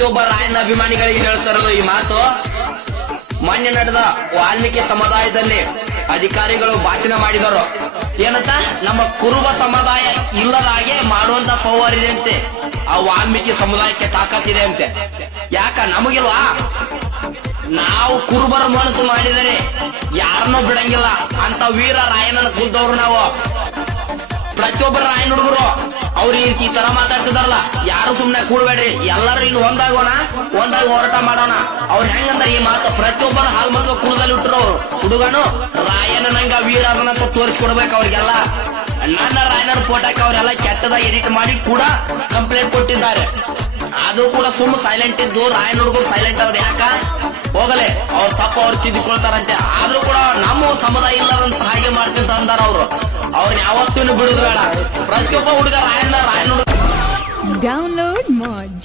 ಪ್ರತಿಯೊಬ್ಬ ರಾಯಣ್ಣ ಅಭಿಮಾನಿಗಳಿಗೆ ಹೇಳ್ತಾರಲ್ಲ ಈ ಮಾತು. ಮೊನ್ನೆ ನಡೆದ ವಾಲ್ಮೀಕಿ ಸಮುದಾಯದಲ್ಲಿ ಅಧಿಕಾರಿಗಳು ಭಾಷಣ ಮಾಡಿದರು. ಏನಂತ ನಮ್ಮ ಕುರುಬ ಸಮುದಾಯ ಇಲ್ಲದ ಹಾಗೆ ಮಾಡುವಂತ ಪವರ್ ಇದೆ ಅಂತೆ. ಆ ವಾಲ್ಮೀಕಿ ಸಮುದಾಯಕ್ಕೆ ತಾಕತ್ತಿದೆ ಅಂತೆ. ಯಾಕ ನಮಗಿಲ್ವಾ? ನಾವು ಕುರುಬರ ಮನಸ್ಸು ಮಾಡಿದರೆ ಯಾರನ್ನೂ ಬಿಡಂಗಿಲ್ಲ ಅಂತ ವೀರ ರಾಯಣ್ಣನ ಕುಲ್ದವ್ರು ನಾವು. ಪ್ರತಿಯೊಬ್ಬರ ರಾಯಣ್ಣ ಹುಡುಗರು ಅವ್ರು ಈ ತರ ಮಾತಾಡ್ತಿದಾರಲ್ಲ, ಯಾರು ಸುಮ್ನೆ ಕೂಡ್ಬೇಡ್ರಿ, ಎಲ್ಲರೂ ಇನ್ನು ಒಂದಾಗೋಣ, ಒಂದಾಗಿ ಹೋರಾಟ ಮಾಡೋಣ. ಅವ್ರು ಹೆಂಗಂದ್ರೆ ಈ ಮಾತು ಪ್ರತಿಯೊಬ್ಬರ ಹಾಲ್ ಮತ್ವ ಕುಲದಲ್ಲಿ ಇಟ್ಟರು. ಅವ್ರು ಹುಡುಗನು ರಾಯಣ್ಣನಂಗ ವೀರ ಅದನ್ನಂತ ತೋರಿಸ್ಕೊಡ್ಬೇಕು ಅವ್ರಿಗೆಲ್ಲ. ನನ್ನ ರಾಯಣ್ಣನ ಫೋಟೋಕ್ಕೆ ಅವರೆಲ್ಲ ಕೆಟ್ಟದಾಗ ಎಡಿಟ್ ಮಾಡಿ ಕೂಡ ಕಂಪ್ಲೇಂಟ್ ಕೊಟ್ಟಿದ್ದಾರೆ. ಅದು ಕೂಡ ಸುಮ್ಮ ಸೈಲೆಂಟ್ ಇದ್ದು ರಾಯಣ್ಣ ಹುಡುಗರು ಸೈಲೆಂಟ್ ಆದ್ರೆ ಯಾಕ ಹೋಗಲೆ, ಅವ್ರ ತಪ್ಪ ಅವ್ರು ತಿದ್ದುಕೊಳ್ತಾರಂತೆ. ಆದ್ರೂ ಕೂಡ ನಮ್ಮ ಸಮುದಾಯ ಇಲ್ಲದಂತ ಹಾಗೆ ಮಾಡ್ತಿಂತ ಅಂದಾರ ಅವ್ರು. ಅವ್ರನ್ನ ಯಾವತ್ತೂ ಬಿಡುದು ಬೇಡ. ಪ್ರತಿಯೊಬ್ಬ ಹುಡುಗ ರಾಯಣ್ಣ ಹುಡುಗ. Download Moj.